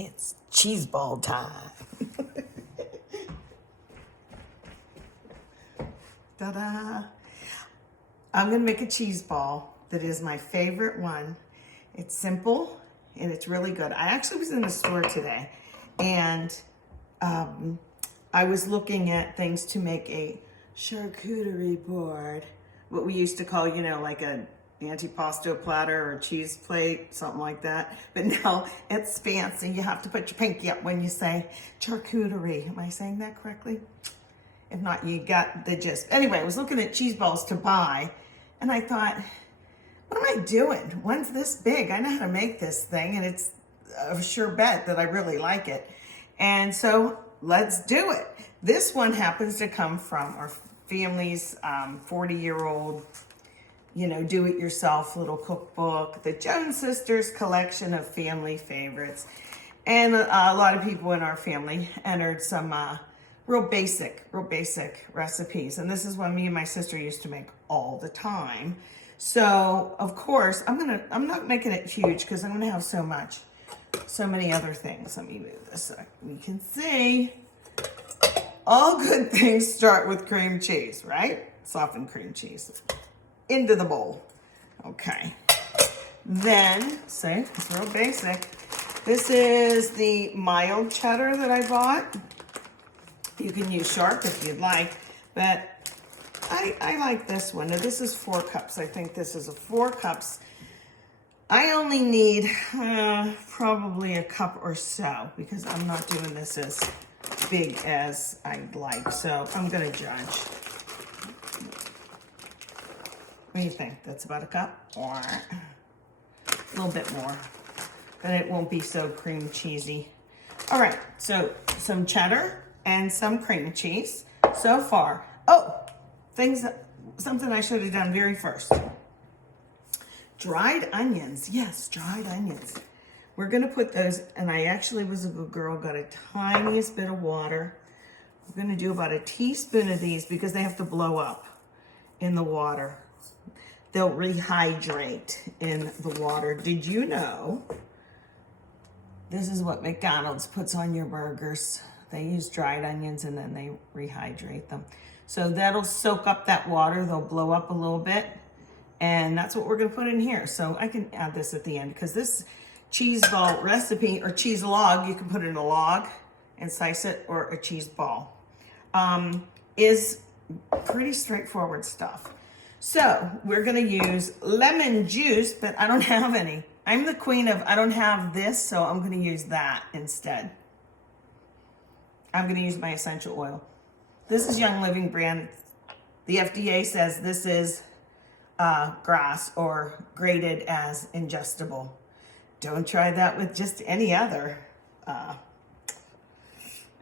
It's cheese ball time. Ta-da! I'm gonna make a cheese ball that is my favorite one. It's simple and it's really good. I actually was in the store today and I was looking at things to make a charcuterie board, what we used to call, you know, like a antipasto platter or cheese plate, something like that. But now it's fancy. You have to put your pinky up when you say charcuterie. Am I saying that correctly? If not, you got the gist. Anyway, I was looking at cheese balls to buy, and I thought, what am I doing? One's this big. I know how to make this thing, and it's a sure bet that I really like it. And so let's do it. This one happens to come from our family's 40-year-old, you know, do-it-yourself little cookbook, the Jones Sisters collection of family favorites. And a lot of people in our family entered some real basic recipes. And this is what me and my sister used to make all the time. So, of course, I'm not making it huge because I'm gonna have so many other things. Let me move this so you can see. All good things start with cream cheese, right? Softened cream cheese. Into the bowl. Okay. Then, see, it's real basic. This is the mild cheddar that I bought. You can use sharp if you'd like, but I like this one. Now this is 4 cups. I think this is 4 cups. I only need probably a cup or so because I'm not doing this as big as I'd like. So I'm gonna judge. What do you think? That's about a cup? Or a little bit more. Then it won't be so cream cheesy. All right, so some cheddar and some cream cheese so far. Oh, something I should have done very first. Dried onions. Yes, dried onions. We're gonna put those, and I actually was a good girl, got a tiniest bit of water. We're gonna do about a teaspoon of these because they have to blow up in the water. They'll rehydrate in the water. Did you know this is what McDonald's puts on your burgers? They use dried onions and then they rehydrate them. So that'll soak up that water. They'll blow up a little bit. And that's what we're gonna put in here. So I can add this at the end because this cheese ball recipe, or cheese log, you can put it in a log and slice it, or a cheese ball, is pretty straightforward stuff. So we're gonna use lemon juice, but I don't have any. I'm the queen of, I don't have this, so I'm gonna use that instead. I'm gonna use my essential oil. This is Young Living brand. The FDA says this is grass or graded as ingestible. Don't try that with just any other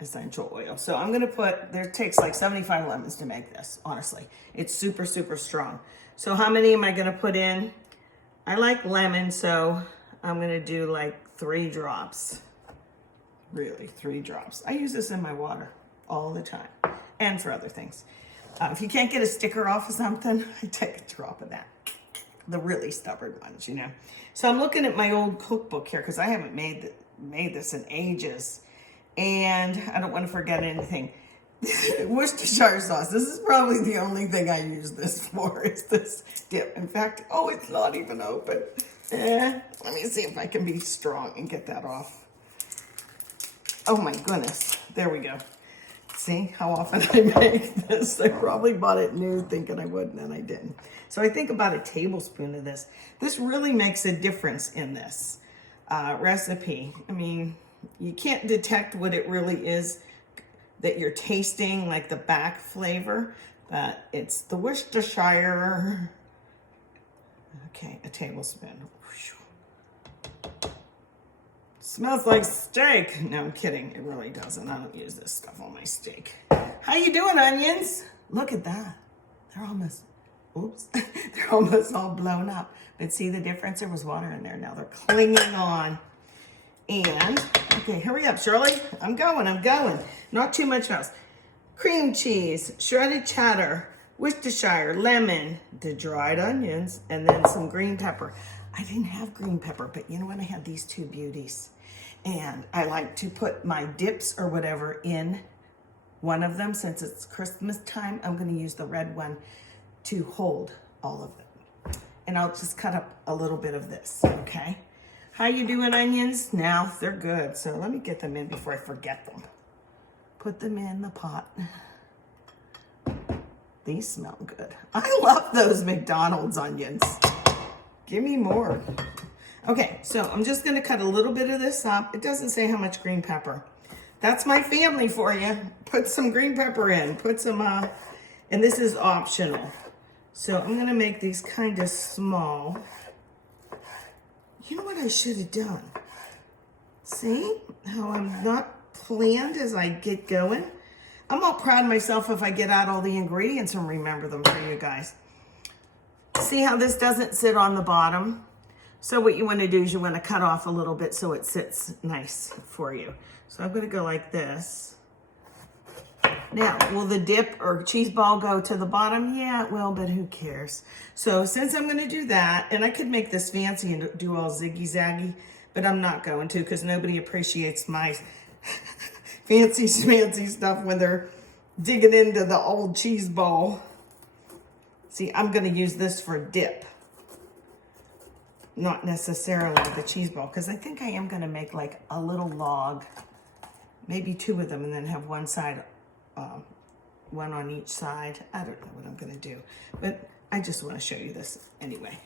essential oil. So I'm gonna put, there takes like 75 lemons to make this, honestly. It's super, super strong. So how many am I gonna put in? I like lemon, so I'm gonna do like 3 drops. Really, 3 drops. I use this in my water all the time and for other things. If you can't get a sticker off of something, I take a drop of that. The really stubborn ones, you know. So I'm looking at my old cookbook here because I haven't made this in ages. And I don't want to forget anything. Worcestershire sauce. This is probably the only thing I use this for, is this dip. In fact, oh, it's not even open. Let me see if I can be strong and get that off. Oh my goodness. There we go. See how often I make this? I probably bought it new thinking I would, and then I didn't. So I think about a tablespoon of this. This really makes a difference in this recipe. I mean, you can't detect what it really is that you're tasting, like the back flavor, but it's the Worcestershire. Okay, a tablespoon. Smells like steak. No, I'm kidding. It really doesn't. I don't use this stuff on my steak. How you doing, onions? Look at that. They're almost, oops, they're almost all blown up. But see the difference? There was water in there. Now they're clinging on. And, okay, hurry up, Shirley. I'm going. Not too much else. Cream cheese, shredded cheddar, Worcestershire, lemon, the dried onions, and then some green pepper. I didn't have green pepper, but you know what? I had these 2 beauties. And I like to put my dips or whatever in one of them. Since it's Christmas time, I'm going to use the red one to hold all of them. And I'll just cut up a little bit of this, okay? How you doing, onions? Now they're good, so let me get them in before I forget them. Put them in the pot. These smell good. I love those McDonald's onions. Give me more. Okay, so I'm just gonna cut a little bit of this up. It doesn't say how much green pepper. That's my family for you. Put some green pepper in, put some, and this is optional. So I'm gonna make these kind of small. You know what I should have done? See how I'm not planned as I get going? I'm all proud of myself if I get out all the ingredients and remember them for you guys. See how this doesn't sit on the bottom? So what you want to do is you want to cut off a little bit so it sits nice for you. So I'm going to go like this. Now, will the dip or cheese ball go to the bottom? Yeah, it will, but who cares? So since I'm going to do that, and I could make this fancy and do all ziggy-zaggy, but I'm not going to because nobody appreciates my fancy schmancy stuff when they're digging into the old cheese ball. See, I'm going to use this for dip, not necessarily the cheese ball, because I think I am going to make like a little log, maybe 2 of them, and then have one side, one on each side. I don't know what I'm going to do, but I just want to show you this anyway.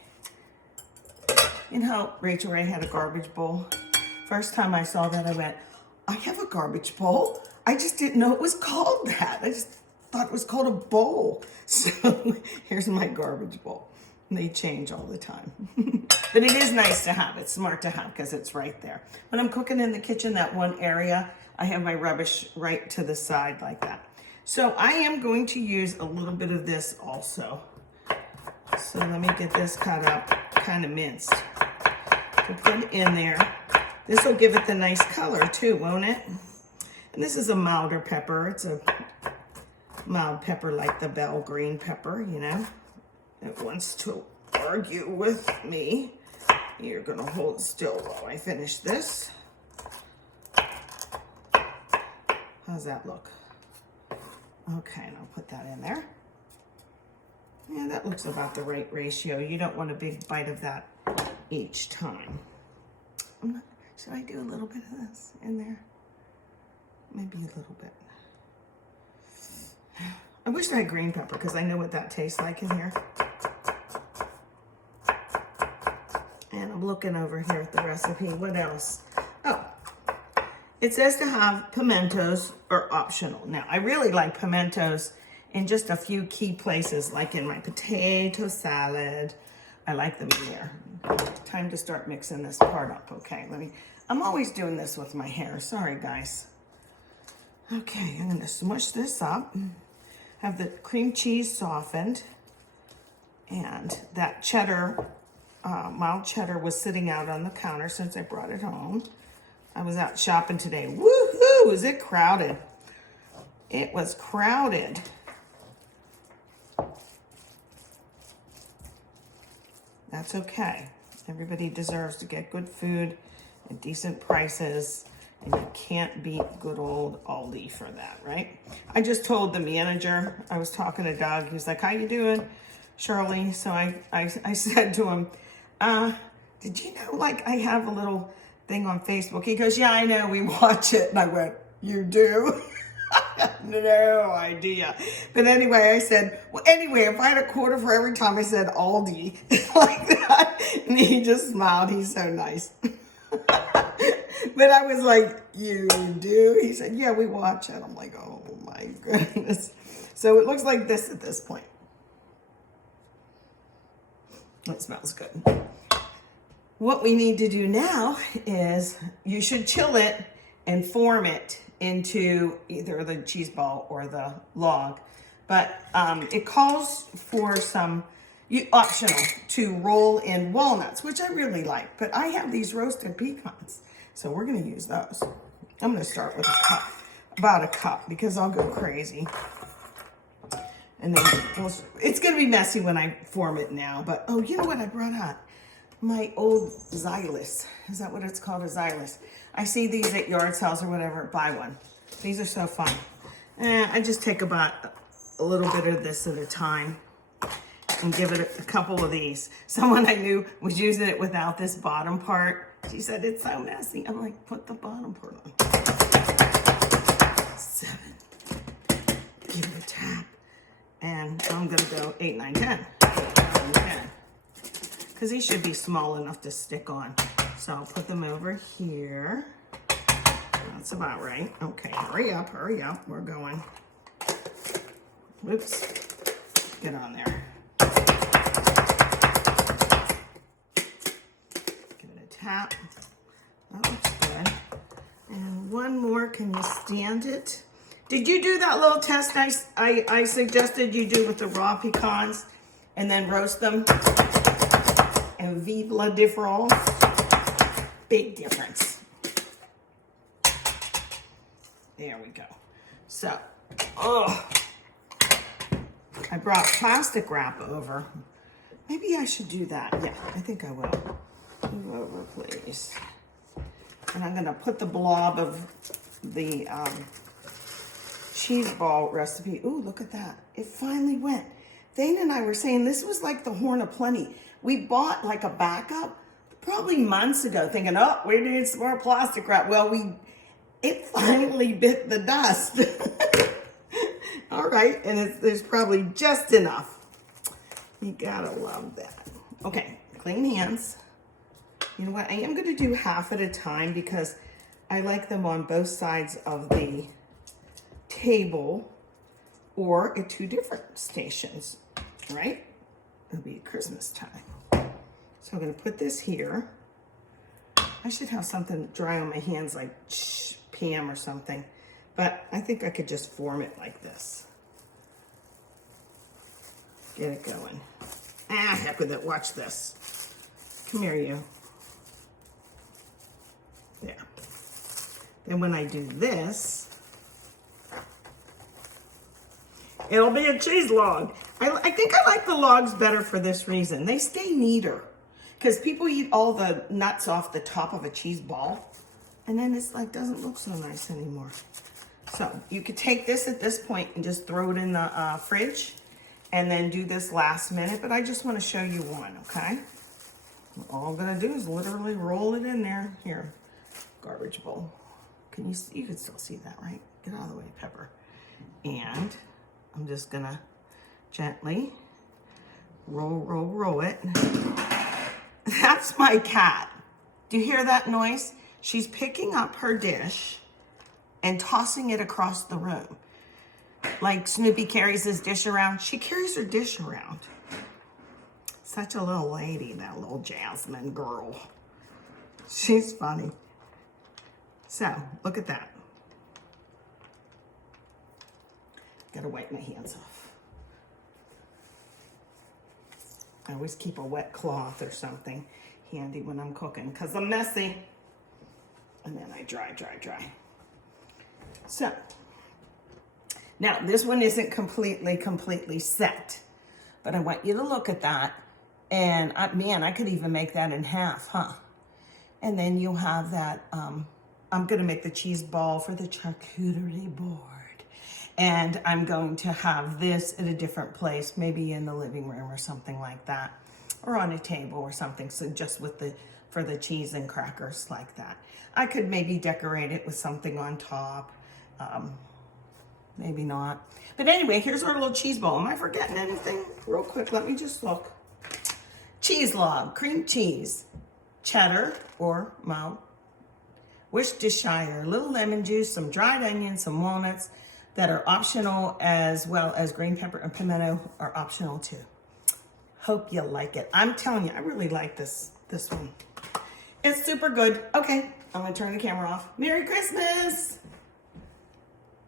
You know how Rachel Ray had a garbage bowl? First time I saw that, I went, I have a garbage bowl. I just didn't know it was called that. I just thought it was called a bowl. So here's my garbage bowl. And they change all the time. But it is nice to have. It's smart to have because it's right there. When I'm cooking in the kitchen, that one area, I have my rubbish right to the side like that. So I am going to use a little bit of this also. So let me get this cut up, kind of minced, to put in there. This will give it the nice color too, won't it? And this is a milder pepper. It's a mild pepper like the bell green pepper, you know. It wants to argue with me. You're gonna hold still while I finish this. How's that look? Okay, and I'll put that in there. Yeah, that looks about the right ratio. You don't want a big bite of that each time. Should I do a little bit of this in there? Maybe a little bit. I wish I had green pepper because I know what that tastes like in here. And I'm looking over here at the recipe. What else? Oh, it says to have pimentos are optional. Now, I really like pimentos in just a few key places, like in my potato salad. I like them in there. Time to start mixing this part up. Okay, I'm always doing this with my hair. Sorry, guys. Okay, I'm gonna smush this up. Have the cream cheese softened. And that cheddar, mild cheddar was sitting out on the counter since I brought it home. I was out shopping today. Woohoo! Is it crowded? It was crowded. That's okay. Everybody deserves to get good food at decent prices, and you can't beat good old Oldie for that, right? I just told the manager, I was talking to Doug, he was like, how you doing, Shirley? So I said to him, did you know, like, I have a little thing on Facebook? He goes, yeah, I know, we watch it. And I went, you do? No idea. But anyway, I said, well, anyway, if I had a quarter for every time I said Oldie like that, and he just smiled. He's so nice. But I was like, you do? He said, yeah, we watch it. I'm like, oh my goodness. So it looks like this at this point. It smells good. What we need to do now is you should chill it and form it into either the cheese ball or the log. But it calls for some optional to roll in walnuts, which I really like. But I have these roasted pecans, so we're gonna use those. I'm gonna start with a cup, about a cup, because I'll go crazy. And then it's gonna be messy when I form it now. But oh, you know what I brought out? my old Xylus. Is that what it's called, a Xylus? I see these at yard sales or whatever, buy one. These are so fun. I just take about a little bit of this at a time and give it a couple of these. Someone I knew was using it without this bottom part. She said, it's so messy. I'm like, put the bottom part on. 7. Give it a tap. And I'm gonna go 8, 9, 10. 10. Because these should be small enough to stick on. So I'll put them over here. That's about right. Okay, hurry up, we're going. Whoops, get on there. Give it a tap. That looks good. And one more, can you stand it? Did you do that little test I suggested you do with the raw pecans and then roast them? And vive la difference. Big difference. There we go. So, I brought plastic wrap over. Maybe I should do that. Yeah, I think I will. Move over, please. And I'm gonna put the blob of the cheese ball recipe. Ooh, look at that. It finally went. Thane and I were saying this was like the Horn of Plenty. We bought like a backup probably months ago thinking, oh, we need some more plastic wrap. Well, it finally bit the dust. All right, and there's probably just enough. You gotta love that. Okay, clean hands. You know what, I am gonna do half at a time because I like them on both sides of the table or at 2 different stations, right? It'll be Christmas time. So I'm gonna put this here. I should have something dry on my hands like Pam or something, but I think I could just form it like this. Get it going. Heck with it, watch this. Come here, you. There. Then when I do this, it'll be a cheese log. I think I like the logs better for this reason. They stay neater. Because people eat all the nuts off the top of a cheese ball. And then it's like, doesn't look so nice anymore. So you could take this at this point and just throw it in the fridge. And then do this last minute. But I just want to show you one, okay? All I'm going to do is literally roll it in there. Here, garbage bowl. You can still see that, right? Get out of the way, Pepper. And I'm just going to gently roll it. That's my cat. Do you hear that noise? She's picking up her dish and tossing it across the room. Like Snoopy carries his dish around. She carries her dish around. Such a little lady, that little Jasmine girl. She's funny. So, look at that. Gotta wipe my hands off. I always keep a wet cloth or something handy when I'm cooking because I'm messy. And then I dry. So, now this one isn't completely set, but I want you to look at that. And man, I could even make that in half, huh? And then you'll have that, I'm gonna make the cheese ball for the charcuterie board. And I'm going to have this at a different place, maybe in the living room or something like that, or on a table or something. So just for the cheese and crackers like that. I could maybe decorate it with something on top. Maybe not. But anyway, here's our little cheese ball. Am I forgetting anything? Real quick, let me just look. Cheese log, cream cheese, cheddar or mild Worcestershire, a little lemon juice, some dried onions, some walnuts that are optional, as well as green pepper and pimento are optional too. Hope you like it. I'm telling you, I really like this one. It's super good. Okay, I'm gonna turn the camera off. Merry Christmas!